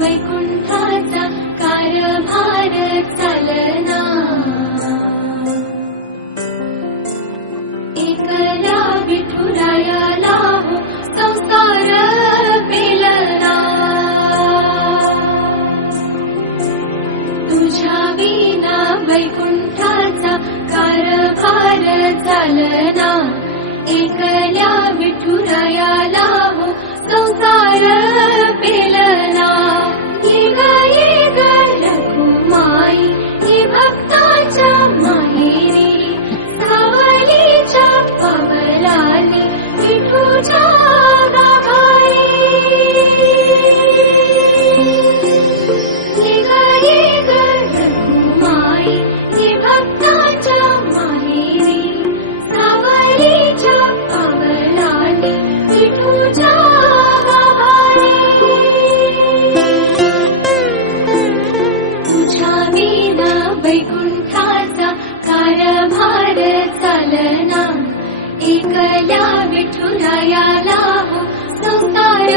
वैकुंठाचा कारभार चालना, एकला विठुरायाला हो संसार पेलना, तुझ्या विना वैकुंठाचा कारभार चालना, एकल्या विठुरायाला हो संसार पेलना। ये ग रखुमाई ये भक्ताच्या माहेरी, सावलीच्या पवलाली विठूच्या गाभारी। ये ग रखुमाई ये भक्ताच्या माहेरी, सावलीच्या पवलाली विठूच्या गाभारी। तुझ्या विना वैकुंठाचा कारभार चालना, एकल्या विठुरायाला हो संसार